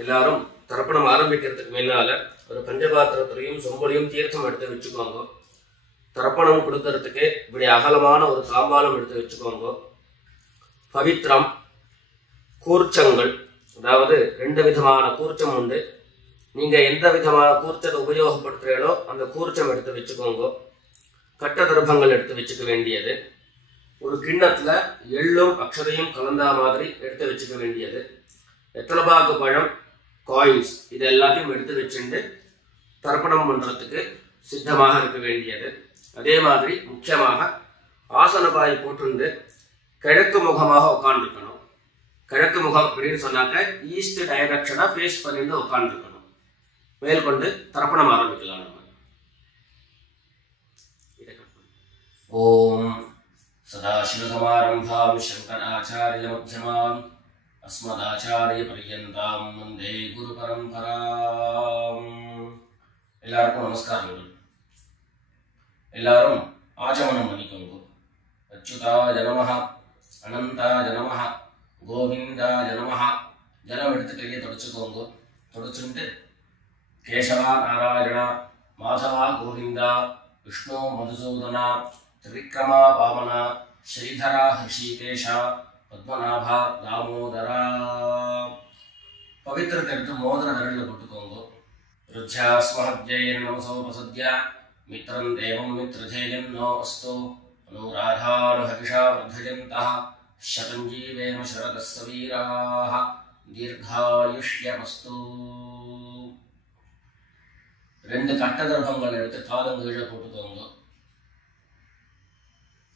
எல்லாரும் தர்ப்பணம் ஆரம்பிக்கிறதுக்கு முன்னால ஒரு பஞ்சபாத்திரத்திலையும் சொம்பலையும் தீர்த்தம் எடுத்து வச்சுக்கோங்க. தர்ப்பணம் கொடுக்கறதுக்கு இப்படி அகலமான ஒரு தாம்பாலம் எடுத்து வச்சுக்கோங்க. பவித்திரம், கூர்ச்சங்கள், அதாவது 2 விதமான கூர்ச்சம் உண்டு. நீங்க எந்த விதமான கூர்ச்சத்தை உபயோகப்படுத்துறீங்களோ அந்த கூர்ச்சம் எடுத்து வச்சுக்கோங்க. கட்ட தர்ப்பங்கள் எடுத்து வச்சுக்க வேண்டியது. ஒரு கிண்ணத்துல எள்ளும் அக்ஷதையும் கலந்தா மாதிரி எடுத்து வச்சுக்க வேண்டியது. வெத்தலைபாக்கு பழம், காயின்ஸ், இது எல்லாத்தையும் எடுத்து வச்சுட்டு தர்ப்பணம் பண்றதுக்கு சித்தமாக இருக்க வேண்டியது. அதே மாதிரி முக்கியமாக ஆசனபாய் போட்டு கிழக்கு முகமாக உட்காந்துருக்கணும். கிழக்கு முகம் அப்படின்னு சொன்னாக்க ஈஸ்ட் டைரக்ஷனா ஃபேஸ் பண்ணிட்டு உட்காந்துருக்கணும். மேற்கொண்டு தர்ப்பணம் ஆரம்பிக்கலாம். நம்ம ஓம் சதாசிவசமாரம்பாம் சங்கராச்சாரிய மத்யமாம் அஸ்மதாச்சாரிய பர்யந்தாம் வந்தே குரு பரம்பராம். எல்லாருக்கும் நமஸ்காரங்கள். எல்லாரும் ஆச்சமனம் பண்ணிக்கோங்க. அச்சுதாய நமஹ, அனந்தாய நமஹ, கோவிந்தாய நமஹ. ஜலம் எடுத்து கையை தொடச்சுக்கோங்க. தொடச்சுட்டு கேசவா நாராயணா, மாதவா கோவிந்தா, விஷ்ணு மதுசூதனா, திரிவிக்ரமா வாமனா, ஸ்ரீதரா ஹிருஷிகேஷா, பத்மநாபா தாமோதரா. பவித்திரத்தை எடுத்து மோதிர விரலில் போட்டுக்கோங்க. ருத்யாஸ்மஹத்யைர் நமசோபசத்ய மித்ரம் தேவம் மித்ரதேயம் நோ அஸ்து அனுராதானுஹவிஷா வர்தயந்தः சதம் ஜீவேம சரதஸ்ஸ வீராः தீர்காயுஷ்யமஸ்து. 2 கட்ட தர்ப்பங்கள் எடுத்து காலங்கீழ போட்டுக்கோங்க.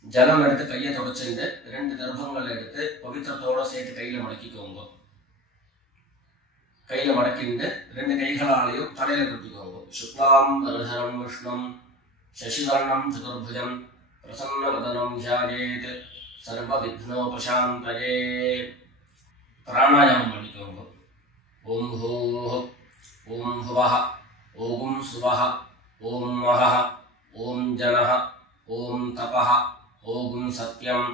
ஜலம் எடுத்து கையை தொடச்சுட்டு 2 தர்ப்பங்கள் எடுத்து பவித்திரத்தோட சேர்த்து கையில மடக்கிக்கோங்க. கையில மடக்கிட்டு 2 கைகளாலையும் தலையில குத்திக்கோங்க. சுக்லாம் வரதரம் விஷ்ணும் சசிவர்ணம் சதுர்புஜம் பிரசன்னவதனம் தியாயேத் சர்வ விக்னோபசாந்தயே. பிராணாயாமம் பண்ணிக்கோங்க. ஓம் பூஹ், ஓம் புவஹ, ஓம் சுவஹ, ஓம் மஹஹ, ஓம் ஜனஹ, ஓம் தபஹ, ஓம் சத்யம்,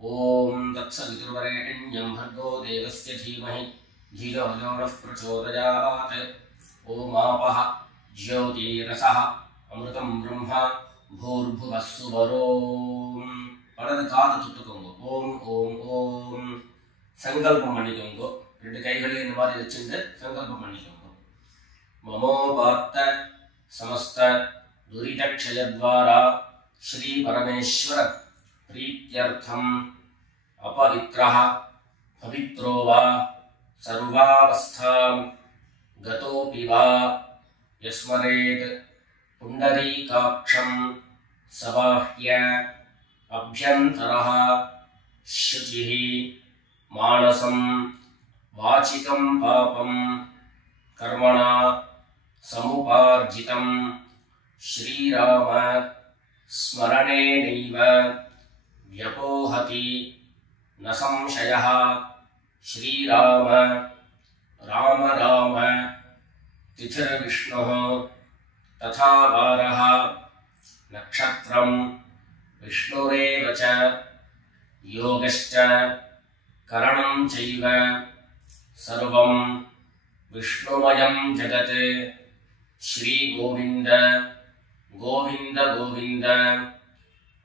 ஓம் தத்சவிதுர்வரேண்யம் भर्गो देवस्य धीमहि धियो यो नः प्रचोदयात्. ஓம் ஆபஹ ஜ்யோதிரசஹ அமிர்தம் பிரம்மா பூர்புவः சுவரோம். வலது காது தொட்டுக்கோங்க. ஓம் ஓம் ஓம். சங்கல்பம் பண்ணிக்கோங்க. 2 கைகளையும் இந்த மாதிரி வச்சுட்டு சங்கல்பம் பண்ணிக்கோங்க. மமோபாத்த சமஸ்த துரிதக்ஷயத்வாரா ஸ்ரீ பரமேஸ்வர प्रीत्यर्थम अपवित्रः पवित्रो वा सर्वावस्थां गतोऽपि वा यस्मरेत् पुण्डरीकाक्षं सबाह्य अभ्यन्तरः शुचिः मानसं वाचिकं पापं कर्मणा समुपार्जितं श्रीराम स्मरणेनैव व्यपोहति न संशयः. श्रीराम राम राम तिथिर्विष्णुः तथा वारः नक्षत्रं विष्णुरेव च योगश्च करणं चैव सर्वं विष्णुमयं जगत्. श्री गोविंद गोविंद गोविंद.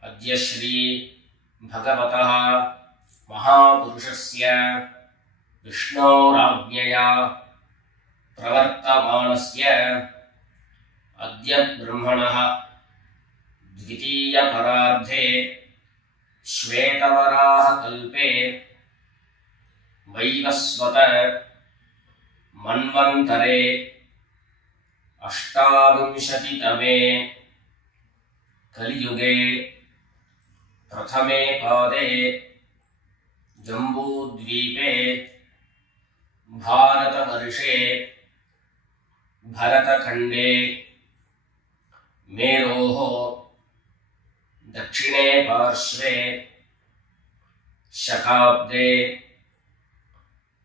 अद्य श्री भगवतः महापुरुषस्य विष्णोराज्ञया प्रवर्तमानस्य अद्य ब्रह्मणः द्वितीयपरार्धे श्वेतवराहकल्पे वैवस्वत मन्वन्तरे 28तमे कलियुगे प्रथमे पादे जम्बूद्वीपे भारतवर्षे भरतखण्डे मेरोः दक्षिणे पार्श्वे शकाब्दे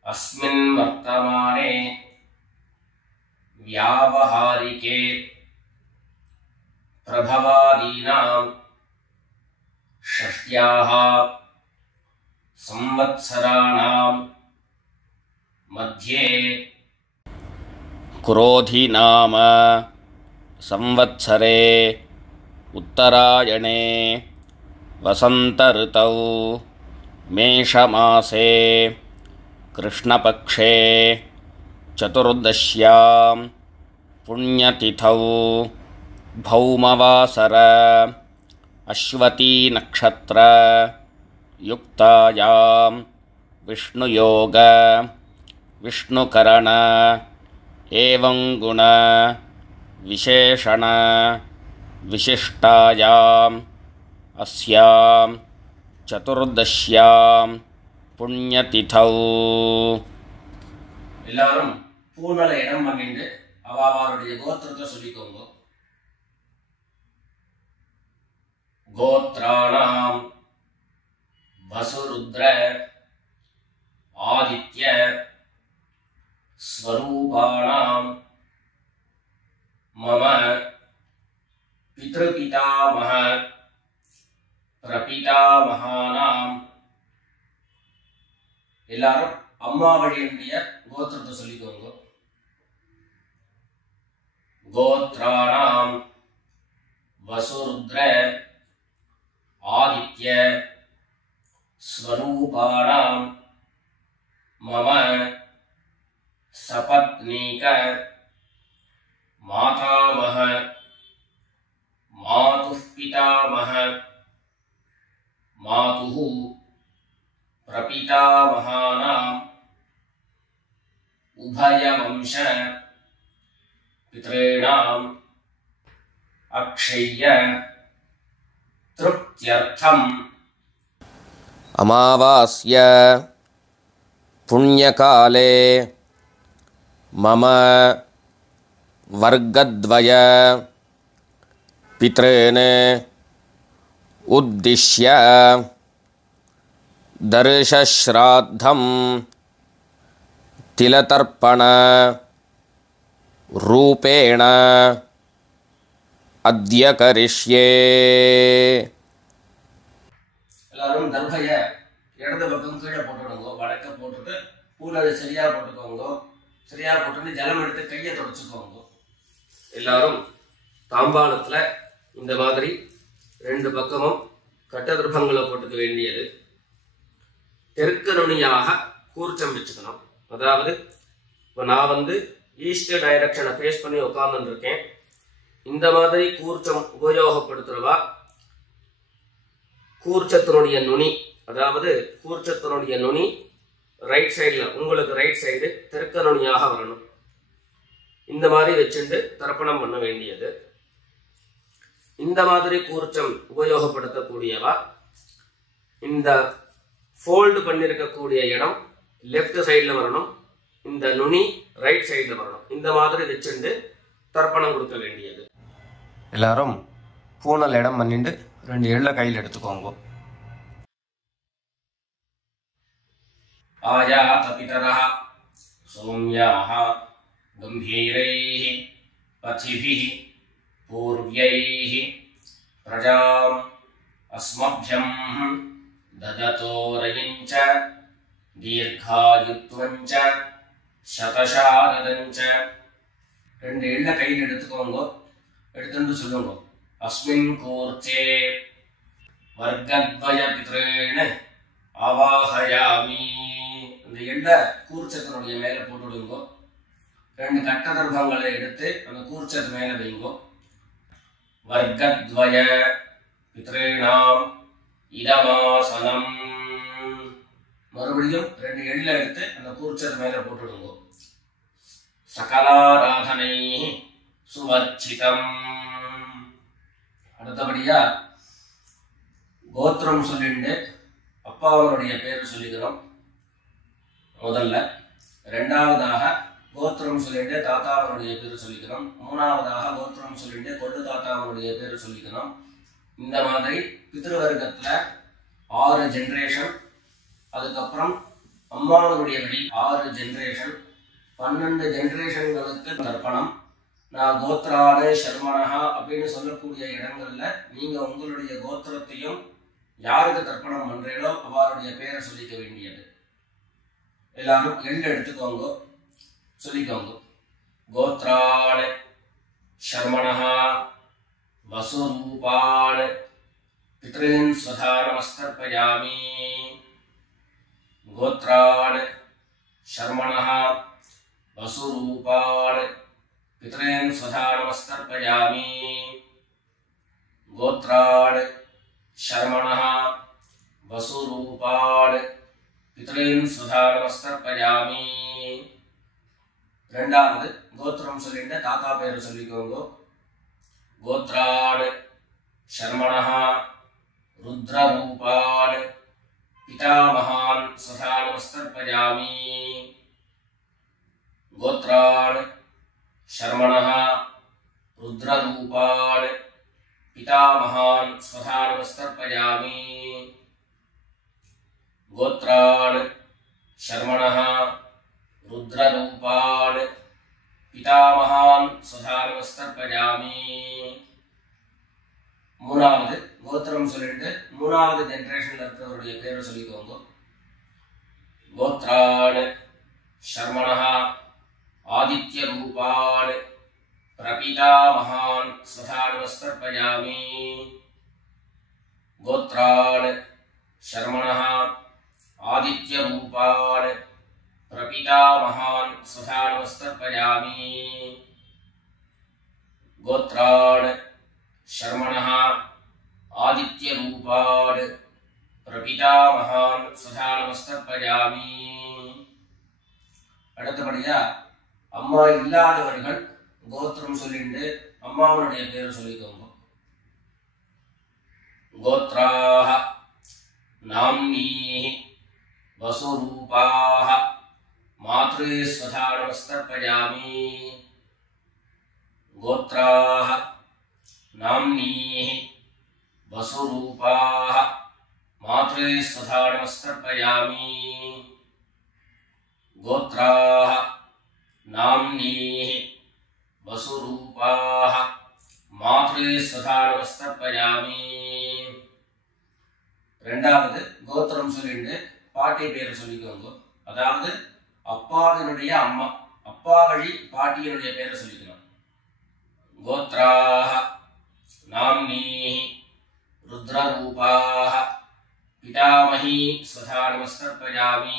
अस्मिन् वर्तमाने व्यावहारिके प्रभवादीनां षष्ट्याः संवत्सराणां मध्ये क्रोधी नाम संवत्सरे उत्तरायणे वसंत ऋतौ मेषमासे कृष्णपक्षे चतुर्दश्यां पुण्यतिथौ भौमवासर अश्वती नक्षत्र युक्तायां विष्णुयोग विष्णुकरण एवं गुण विशेषण विशिष्टायां अस्यां चतुर्दश्यां पुण्यतिथौ எல்லாரும் பூநல இடம் பண்ணிட்டு அவளுடைய கோத்திரத்தை சொல்லிக்கோங்க. கோத்ராணாம் வசுருத்ர ஆதித்ய ஸ்வரூபாணாம் மம பித்ருபிதாமஹ பிரபிதாமஹானாம். எல்லாரும் அம்மா வழியினுடைய கோத்திரத்தை சொல்லிக்கோங்க. கோத்ராணாம் வசுருத்ர ஆதித்ய ஸ்வரூபாணாம் மம சபத்னீக மாதாமஹ மாதுः பிதாமஹ மாதுः பிரபிதாமஹானாம் உபயவம்ச பித்ரேணாம் அக்ஷய்ய திருப்த்யர்த்தம். அமாவாஸ்ய புண்ணியகாலே மம வர்க்கத்வய பித்ரேன் உத்திஷ்ய தர்ஷஸ்ராத்தம் திலதர்ப்பண ரூபேண அத்ய கரிஷ்யே. எல்லாரும் தர்பைய இடது பக்கம் கீழே போட்டுடுங்க. வடக்க போட்டுட்டு பூனலை சரியா போட்டுக்கோங்க. சரியா போட்டுட்டு ஜலம் எடுத்து கையை தொடச்சுக்கோங்க. எல்லாரும் தாம்பாளத்துல இந்த மாதிரி ரெண்டு பக்கமும் கட்ட திருப்பங்களை போட்டுக்க வேண்டியது. தெற்கு நுனியாக கூர்ச்சம் வச்சுக்கணும். அதாவது இப்போ நான் ஈஸ்ட் டைரக்ஷனை ஃபேஸ் பண்ணி உட்கார்ந்துட்டு இருக்கேன். இந்த மாதிரி கூர்ச்சம் உபயோகப்படுத்துறவா கூர்ச்சத்தினுடைய நுனி, அதாவது கூர்ச்சத்தினுடைய நுனி ரைட் சைடில், உங்களுக்கு ரைட் சைடு தெற்கு நுனியாக வரணும். இந்த மாதிரி வச்சுட்டு தர்ப்பணம் பண்ண வேண்டியது. இந்த மாதிரி கூர்ச்சம் உபயோகப்படுத்தக்கூடியவா இந்த ஃபோல்டு பண்ணியிருக்கக்கூடிய இடம் லெஃப்ட் சைடில் வரணும். இந்த நுனி ரைட் சைடில் வரணும். இந்த மாதிரி வச்சுட்டு தர்ப்பணம் கொடுக்க வேண்டியது. எல்லாரும் பூனல் இடம் பண்ணிட்டு ரெண்டு எள்ள கையில் எடுத்துக்கோங்க. ஆயாத பிதரஹ சௌம்யாஹ கம்பீரைஹ பதிபிஹ பூர்வ்யைஹ பிரஜாம் அஸ்மப்யம் தததோரயஞ்ச தீர்காயுத்வஞ்ச சதசாரதஞ்ச. ரெண்டு எள்ள கையில் எடுத்துக்கோங்க. எடுத்துட்டு சொல்லுங்க. அஸ்மின் கூர்ச்சே வர்க்கத்வய பித்ரேண அவாஹயாமி. அந்த எள்ள கூர்ச்சத்தினுடைய மேல போட்டுடுங்க. ரெண்டு கட்ட தர்ப்பங்களை எடுத்து அந்த கூர்ச்சத்து மேல வைங்கோ. வர்க்கத்வய பித்ரேணாம் இதமாசனம். மறுபடியும் ரெண்டு எள்ள எடுத்து அந்த கூர்ச்சத்து மேல போட்டுடுங்க. சகலாராதனை சுவர்ச்சிதம். அடுத்தபடியா கோத்திரம் சொல்லிட்டு அப்பாவனுடைய பேர் சொல்லிக்கிறோம் முதல்ல. ரெண்டாவதாக கோத்திரம் சொல்லிட்டு தாத்தாவனுடைய பேர் சொல்லிக்கிறோம். மூணாவதாக கோத்திரம் சொல்லிட்டு கொள்ளு தாத்தாவனுடைய பேர் சொல்லிக்கிறோம். இந்த மாதிரி பித்ருவர்க்கத்துல 6 ஜெனரேஷன் அதுக்கப்புறம் அம்மாவனுடைய வழி 6 ஜென்ரேஷன், 12 ஜென்ரேஷன்களுக்கு தர்ப்பணம். நான் கோத்ரானு சர்மனஹா அப்படின்னு சொல்லக்கூடிய இடங்கள்ல நீங்க உங்களுடைய கோத்திரத்தையும் யாருக்கு தர்ப்பணம் பண்றீங்களோ அவருடைய பேரை சொல்லிக்க வேண்டியது. எல்லாரும் எள்ளு எடுத்துக்கோங்க, சொல்லிக்கோங்க. கோத்ரானு சர்மனஹா வசுரூபான் பித்ரீன் ஸ்வதா நமஸ்தர்ப்பயாமி. கோத்ரான் சர்மணः வசுரூபான் பித்ரீன் ஸ்வதா நமஸ்தர்ப்பயாமி. கோத்ரான் சர்மணः வசுரூபான் பித்ரீன் ஸ்வதா நமஸ்தர்ப்பயாமி. ரெண்டாவது கோத்திரம் சொல்லிட்டு தாத்தா பேரு சொல்லிக்கோங்க. கோத்ரான் சர்மணः ருத்ரரூபான் பிதாமகான் ஸ்வதா நமஸ்தர்ப்பயாமி. கோத்ரான் சர்மணः ருத்ரரூபான் பிதாமகான் ஸ்வதா நமஸ்தர்ப்பயாமி. கோத்ரான் சர்மணः ருத்ரரூபான் பிதாமகான் ஸ்வதா நமஸ்தர்ப்பயாமி. மூணாவது கோத்திரம் சொல்லிட்டு மூணாவது ஜெனரேஷன்ல இருக்கிறவருடைய பேரை சொல்லிக்கோங்க. கோத்ரான் சர்மணः ஆதித்ய ரூபான் பிரபிதாமகான் ஸ்வதா நமஸ்தர்ப்பயாமி. கோத்ரான் சர்மணः ஆதித்ய ரூபான் பிரபிதாமகான் ஸ்வதா நமஸ்தர்ப்பயாமி. கோத்ரான் சர்மணः ஆதித்ய ரூபான் பிரபிதாமகான் ஸ்வதா நமஸ்தர்ப்பயாமி. அடுத்தபடியா அம்மா இல்லாதவர்கள் கோத்திரம் சொல்லிட்டு அம்மாவனுடைய பேரு சொல்லிக்கோங்க. கோத்ராஹ நாம்னீஹ வசுரூபாஹ மாத்ரே ஸ்வதா நமஸ்தர்ப்பயாமி. கோத்ராஹ நாம்னீஹ வசுரூபாஹ மாத்ரே ஸ்வதா நமஸ்தர்ப்பயாமி. கோத்ராஹ நாம்னீஹ வசுரூபாஹ மாத்ரே ஸ்வதா நமஸ்தர்ப்பயாமி. ரெண்டாவது கோத்திரம் சொல்லிட்டு பாட்டி பேரை சொல்லிக்கோங்க. அதாவது அப்பாவினுடைய அம்மா, அப்பா வழி பாட்டியினுடைய பேரை சொல்லிக்கணும். கோத்ராஹ நாம்னீஹ ருத்ரரூபாஹ பிதாமஹி ஸ்வதா நமஸ்தர்ப்பயாமி.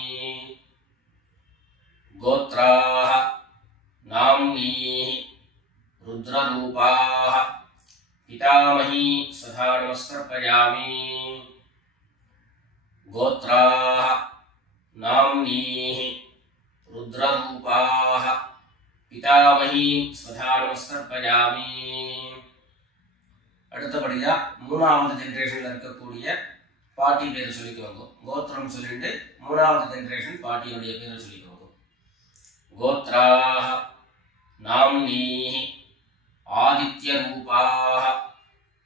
கோத்ராஹ நாம்னீஹ ருத்ரரூபாஹ பிதாமஹி ஸ்வதா நமஸ்தர்ப்பயாமி. கோத்ராஹ நாம்னீஹ ருத்ரரூபாஹ பிதாமஹி ஸ்வதா நமஸ்தர்ப்பயாமி. அடுத்தபடியா மூணாவது ஜெனரேஷன்ல இருக்கக்கூடிய பாட்டி பேரை சொல்லிக்கோங்க. கோத்திரம் சொல்லிட்டு மூணாவது ஜெனரேஷன் பாட்டியுடைய பேரை சொல்லிக்கோங்க. கோத்ராஹ நாம்னீஹ ஆதித்ய ரூபாஹ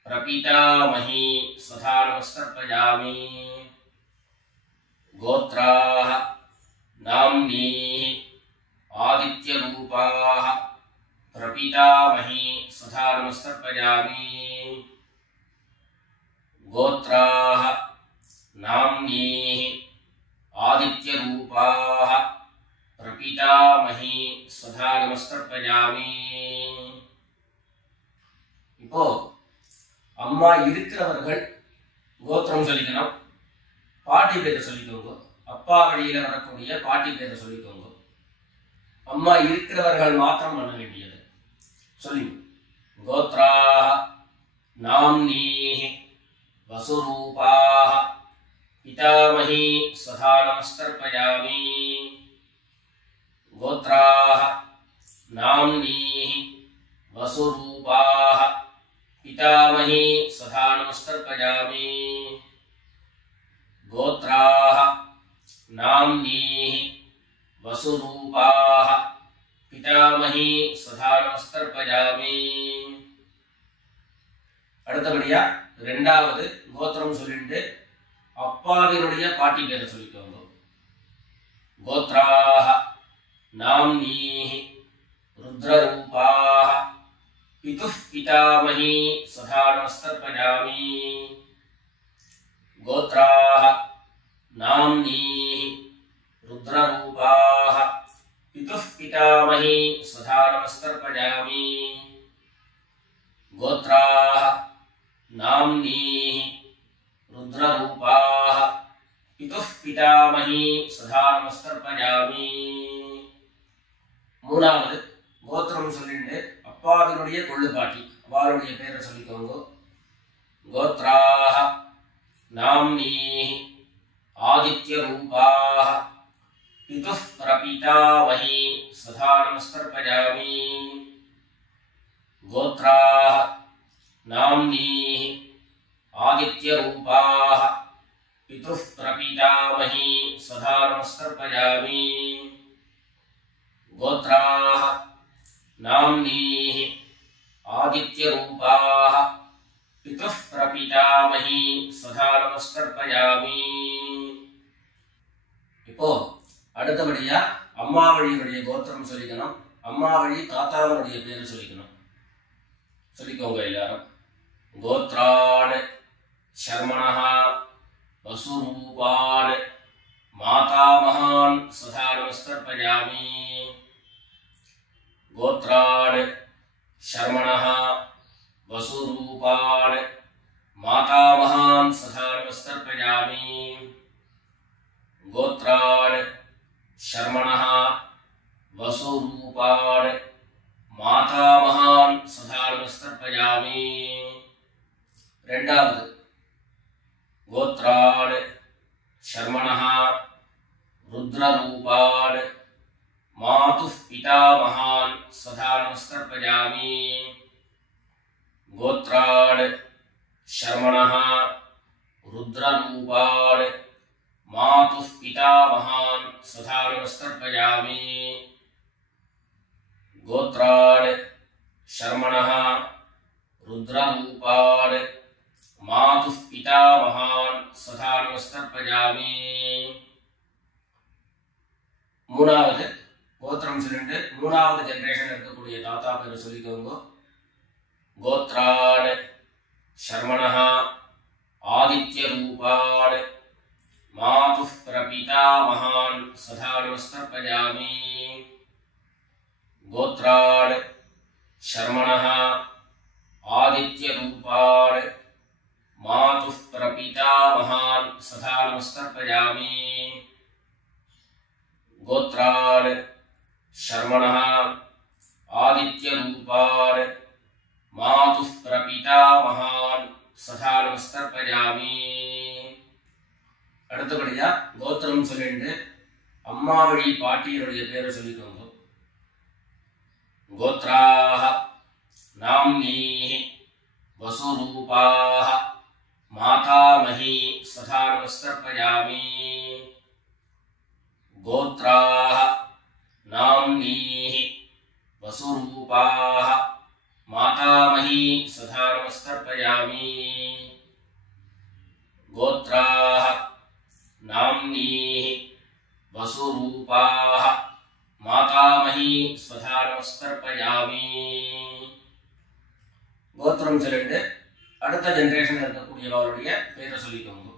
பிரபிதாமஹி ஸ்வதா நமஸ்தர்ப்பயாமி. கோத்ராஹ நாம்னீஹ ஆதித்ய ரூபாஹ பிரபிதாமஹி ஸ்வதா நமஸ்தர்ப்பயாமி. கோத்ராஹ நாம்னீஹ ஆதித்ய ரூபாஹ பிரபிதாமஹி ஸ்வதா நமஸ்தர்ப்பயாமி. இப்போ அம்மா இருக்கிறவர்கள் கோத்திரம் சொல்லிக்கணும், பாட்டி பேரை சொல்லிக்கோங்க. அப்பா வழியில வரக்கூடிய பாட்டி பேரை சொல்லிக்கோங்க. அம்மா இருக்கிறவர்கள் மாத்திரம் பண்ண வேண்டியது சொல்லி. கோத்ராஹ நாம்னீஹ வசுரூபாஹ பிதாமஹி ஸ்வதா நமஸ்தர்ப்பயாமி. கோத்ராஹ நாம்னீஹ வசுரூபாஹ பிதாமஹி ஸ்வதா நமஸ்தர்ப்பயாமி. கோத்ராஹ நாம்னீஹ வசுரூபாஹ பிதாமஹி ஸ்வதா நமஸ்தர்ப்பயாமி. அடுத்தபடியா ரெண்டாவது கோத்திரம் சொல்லிட்டு அப்பாவினுடைய பாட்டி பேரை சொல்லிக்கோங்க. गोत्राः नाम्नीः रुद्ररूपाः पितुः पितामही स्वधा नमस्तर्पयामि गोत्राः नाम्नीः रुद्ररूपाः पितुः पितामही स्वधा नमस्तर्पयामि गोत्राः नाम्नीः रुद्ररूपाः पितुः पितामही स्वधा नमस्तर्पयामि மூணாவது கோத்திரம் சொல்லிட்டு அப்பாவினுடைய கொள்ளுப்பாட்டி அவளுடைய பேரை சொல்லிக்கோங்க கோத்ராஹ நாம்னீஹ ஆதித்ய ரூபாஹ பிதுः பிரபிதாமஹி சதா நமஸ்தர்ப்பயாமி கோத்ராஹ நாம்னீஹ ஆதித்ய ரூபாஹ பிதுः பிரபிதாமஹி சதா நமஸ்தர்ப்பயாமி गोत्राः नाम्नीः आदित्यरूपाः पितुः प्रपितामही सदा नमस्कर्पयामि இப்போ அடுத்தபடியா அம்மா வழியினுடைய கோத்திரம் சொல்லிக்கணும் அம்மா வழி தாத்தாவுடைய பேர் சொல்லிக்கணும் சொல்லிக்கோங்க எல்லாரும் கோத்ரான் शर्मणः वसुरूपान् मातामहान् सदा नमस्कर्पयामि गोत्रान् शर्मणः वसुरूपान् मातामहान् सदा नमस्कर्पयामि गोत्रान् शर्मणः वसुरूपान् मातामहान् सदा नमस्कर्पयामि ரெண்டாவது गोत्रान् शर्मणः रुद्ररूपान् मातुः पितामहान् सदा नमस्कर्पयामि गोत्रान् शर्मणः रुद्ररूपान् मातुः पितामहान् सदा नमस्कर्पयामि गोत्रान् शर्मणः रुद्ररूपान् मातुः पितामहान् सदा नमस्कर्पयामि மூணாவது கோத்திரம் சொல்லிட்டு மூணாவது ஜெனரேஷன் இருக்கக்கூடிய தாத்தா பேர் சொல்லிக்கோங்க கோத்ரான் शर्मणः आदित्य रूपान् मातुः प्रपितामहान् सदा नमस्कर्पयामि गोत्रान् शर्मणः आदित्य रूपान् मातुः प्रपितामहान् सदा नमस्कर्पयामि गोत्रान् शर्मणः आदित्य रूपान् मातुः प्रपितामहान् सदा नमस्कर्पयामि அடுத்தபடியா கோத்திரம் சொல்லிட்டு அம்மா வழி பாட்டியருடைய பேரை சொல்லிக்கோங்க கோத்ராஹ நாம்னீஹ वसुरूपाः मातामही सदा नमस्कर्पयामि गोत्राः नाम्नीः वसुरूपाः मातामही सदा नमस्कर्पयामि गोत्राः नाम्नीः वसुरूपाः मातामही सदा नमस्कर्पयामि கோத்திரம் சொல்லிட்டு அடுத்த ஜெனரேஷன் இருக்கக்கூடியவருடைய பேரை சொல்லிக்கோங்க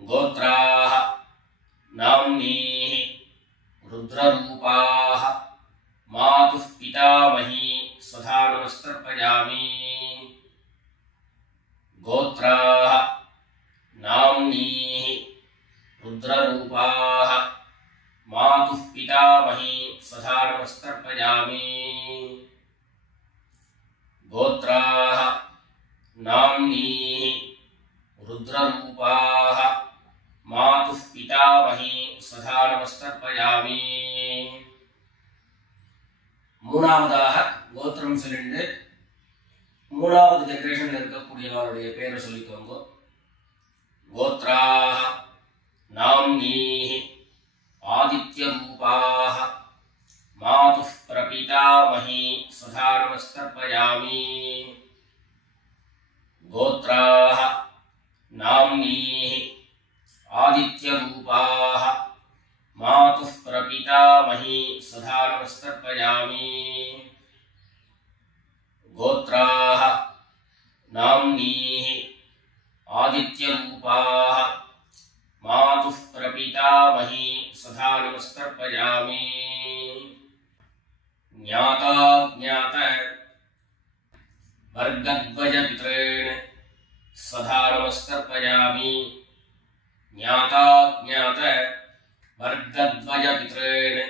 கோத்ராஹ நாம்னீஹ रुद्ररूपाः मातुः पितामही सदा नमस्कर्पयामि गोत्राः नाम्नीः रुद्ररूपाः मातुः पितामही सदा नमस्कर्पयामि गोत्राः नाम्नीः रुद्ररूपाः मातुः पितामही सदा नमस्कर्पयामि மூணாவதாக கோத்திரம் சொல்லிட்டு மூணாவது ஜெனரேஷன்ல இருக்கக்கூடியவருடைய பேரை சொல்லிக்கோங்க கோத்ராஹ நாம்னீஹ ஆதித்ய ரூபாஹ मातुः प्रपितामही सदा नमस्कर्पयामि गोत्राः नाम्नीः आदित्यरूपाः पितामही सदा नमस्तर्पयामि। गोत्राः नाम्नीः आदित्यरूपाः मातुः प्रपितामही सदा नमस्तर्पयामि। ज्ञाता ज्ञात वर्गद्वयपितॄन् सदा नमस्तर्पयामि। ज्ञाता ज्ञात वर्गद्वयपितॄन्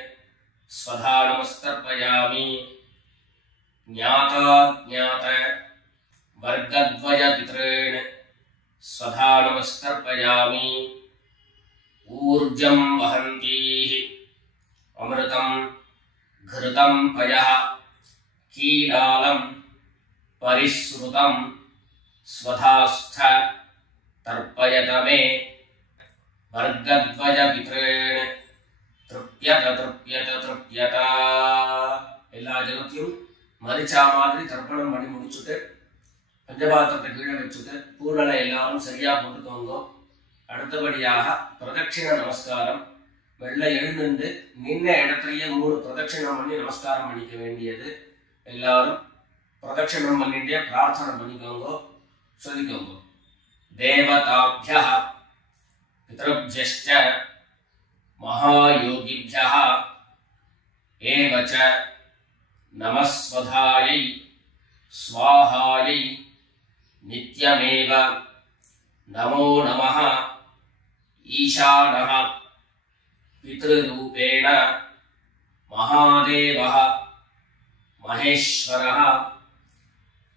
सदा नमस्तर्पयामि। ज्ञाता ज्ञात वर्गद्वयपितॄन् सदा नमस्तर्पयामि। ऊर्जं वहन्तीः अमृतं घृतं पयः कीलालं परिश्रुतं स्वधास्थ तर्पयत मे वर्गद्वयपितॄन् तृप्यत तृप्यत तृप्यत। எல்லா ஜனத்தையும் மரிச்சா மாதிரி தர்ப்பணம் பண்ணி முடிச்சுட்டு பஞ்சபாத்திரத்தை கீழே வச்சுட்டு பூர்ணனை எல்லாரும் சரியா போட்டுக்கோங்க. அடுத்தபடியாக பிரதட்சிண நமஸ்காரம். வெள்ள எழுந்து நின்ன இடத்துலயே 3 பிரதட்சிணம் பண்ணி நமஸ்காரம் பண்ணிக்க வேண்டியது. எல்லாரும் பிரதட்சிணம் பண்ணிட்டே பிரார்த்தனை பண்ணிக்கோங்க, சொல்லிக்கோங்க. தேவதாப்யः பித்ருப்யश्च மகாயோகிभ्यः ஏவ ச நமஸ்வதாயை स्वाहायै नित्यमेव नमो नमः। ईशानः पितृरूपेण महादेवः महेश्वरः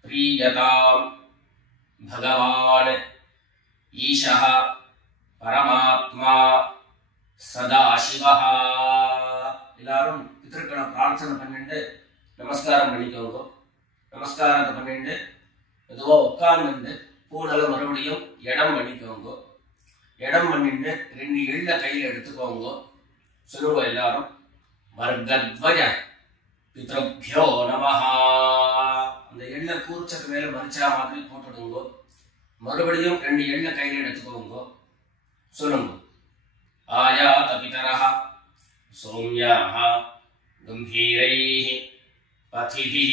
प्रीयतां भगवान् ईशः परमात्मा सदाशिवः। எல்லாரும் பித்ருக்களை பிரார்த்தனை பண்ணிட்டு நமஸ்காரம் பண்ணிக்கோங்க. நமஸ்காரத்தை பண்ணிட்டு மெதுவா உட்கார்ந்து பூனலை மறுபடியும் இடம் பண்ணிக்கோங்க. இடம் பண்ணிட்டு 2 எள்ள கையில எடுத்துக்கோங்க. சொல்லுங்க எல்லாரும் வர்கத்வய பித்ருப்யோ நமஹ. அந்த எள்ள கூர்ச்சத்து மேல மரிச்சா மாதிரி போட்டுடுங்க. மறுபடியும் 2 எள்ள கையில எடுத்துக்கோங்க. சொல்லுங்க ஆயாத பிதரஹ சௌம்யாஹ கம்பீரைஹ पथिभिः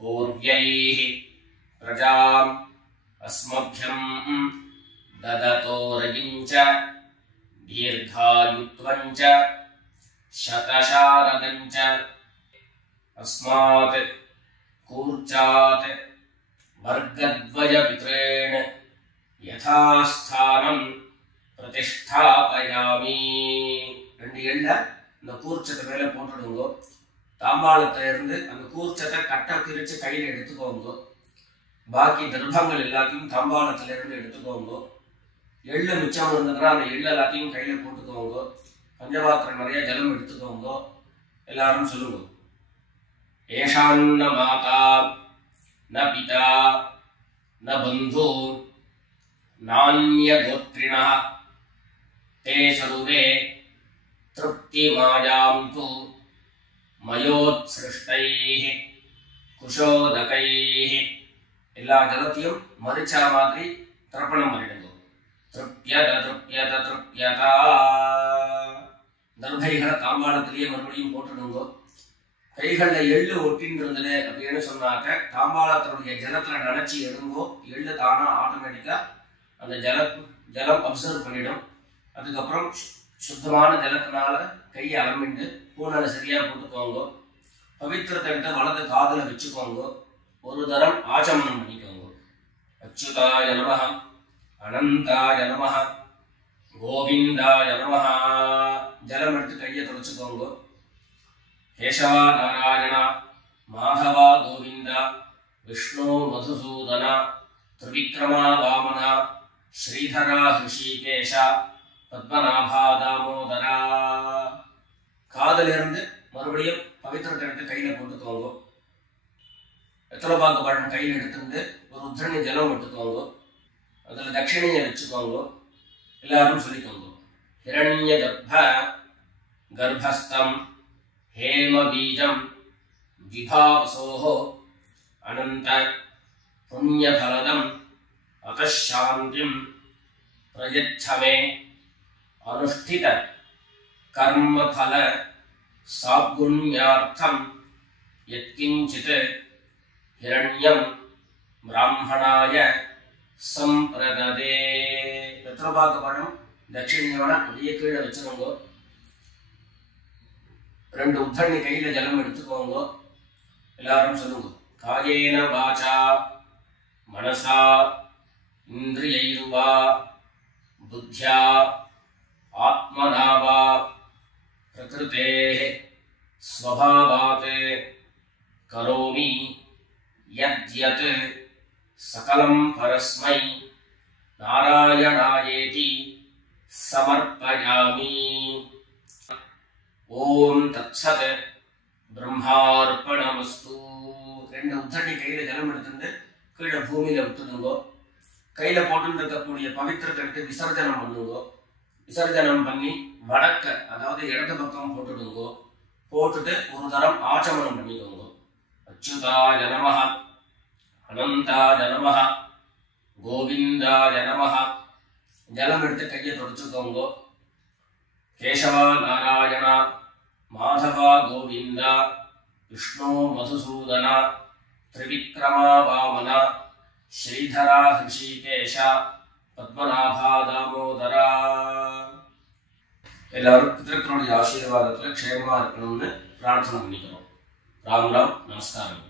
पूर्व्यैः प्रजाम् अस्मभ्यं ददतो रजिं च दीर्घायुत्वं च शतशारदं च अस्मात् कूर्चात् वर्गद्वयपितॄन् यथास्थानं प्रतिष्ठापयामि. 2 எள்ள இந்த கூர்ச்சத்தை மேல போட்டுடுங்க. தாம்பாளத்துல இருந்து அந்த கூர்ச்சத்தை கட்ட பிரிச்சு கையில எடுத்துக்கோங்க. பாக்கி தர்ப்பங்கள் எல்லாத்தையும் தாம்பாளத்துல இருந்து எடுத்துக்கோங்க. எள்ளு மிச்சம் இருந்ததுன்னா அந்த எள்ளு எல்லாத்தையும் கையில போட்டுக்கோங்க. பஞ்சபாத்திரம் நிறைய ஜலம் எடுத்துக்கோங்க. எல்லாரும் சொல்லுங்க ஏஷான்ன மாதா ந பிதா ந பந்து நான்ய கோத்ரிணா தே சர்வே திருப்தி மாயாம் து மயோத்ஸ்ருஷ்டைஹ குஷோதகைஹ. எல்லா ஜலத்தையும் மரிச்சா மாதிரி தர்ப்பணம் பண்ணிடுங்க. திருப்யத திருப்யத திருப்யதா. தர்பைகளை தாம்பாளத்திலேயே மறுபடியும் போட்டுடுங்க. கைகள்ல எள்ளு ஒட்டின்னு இருந்தது அப்படின்னு சொன்னாக்க தாம்பாளத்தினுடைய ஜலத்துல நினைச்சு எடுங்கோ. எள்ளு தானா ஆட்டோமேட்டிக்கா அந்த ஜலம் அப்சர்வ் பண்ணிடும். அதுக்கப்புறம் சுத்தமான ஜலத்தினால கையை அலம்பிட்டு பூனலை சரியா போட்டுக்கோங்க. பவித்திரத்தை எடுத்து வலது காதுல வச்சுக்கோங்க. ஒரு தரம் ஆச்சமனம் பண்ணிக்கோங்க. அச்சுதாய நமஹ அனந்தாய நமஹ கோவிந்தாய நமஹ. ஜலம் எடுத்து கையை தொடச்சுக்கோங்க. கேசவா நாராயணா மாதவா கோவிந்தா விஷ்ணு மதுசூதனா திரிவிக்ரமா வாமனா ஸ்ரீதரா ஹிருஷிகேஷா பத்மநாபா தாமோதரா. காதல இருந்து மறுபடியும் பவித்திரத்தை எடுத்து கையில போட்டுக்கோங்க. வெத்தலைபாக்கு பழம் கையில் எடுத்துட்டு ஒரு உத்திரணி ஜலம் எடுத்துக்கோங்க. அதுல தட்சிணையை வச்சுக்கோங்க. எல்லாரும் சொல்லிக்கோங்க ஹிரண்ய கர்ப்பஸ்தம் हेम बीजं विभावसोः अनंत पुण्यफलदं अतः शांतिं प्रयच्छ मे अनुष्ठित कर्मफल சாப்குண்யார்த்தம் யத்கிஞ்சித் ஹிரண்யம் பிராமணாய சம்பிரததே. வெத்தலைபாக்கு பழம் தட்சிணையோட அப்படியே கீழே வச்சுக்கோங்க. 2 உத்தண்ணி கையில ஜலம் எடுத்துக்கோங்க. எல்லாரும் சொல்லுங்க. காயேன வாசா மனசா இந்திரியைர்வா புத்யா ஆத்மனா வா பிரகிருதேஹ ஸ்வபாவாத் கரோமி யத்யத் சகலம் பரஸ்மை நாராயணாயேதி சமர்ப்பயாமி. ஓம் தத்சத் பிரம்மார்ப்பணமஸ்து. 2 உத்தண்ணி கையில ஜலம் எடுத்துட்டு கீழே பூமியில விட்டுடுங்கோ. கையில போட்டு இருக்கக்கூடிய பவித்திர கட்டு விசர்ஜனம் பண்ணுங்கோ. விசர்ஜனம் பண்ணி வடக்க அதாவது இடது பக்கம் போட்டுடுங்கோ. போட்டுட்டு ஒரு தரம் ஆச்சமனம் பண்ணிக்கோங்க. அச்சுதாய நமஹ அனந்தாய நமஹ கோவிந்தாய நமஹ. ஜலம் எடுத்து கையை தொடச்சுக்கோங்க. கேசவா நாராயணா மாதவா கோவிந்தா விஷ்ணு மதுசூதனா திரிவிக்ரமா வாமனா ஸ்ரீதரா ஹிருஷிகேஷா பத்மநாபா தாமோதரா. எல்லாரும் பிதர்களுடைய ஆசீர்வாதத்துல க்ஷேமமா இருக்கணும்னு பிரார்த்தனை பண்ணிக்கிறோம். ராம் ராம். நமஸ்காரம்.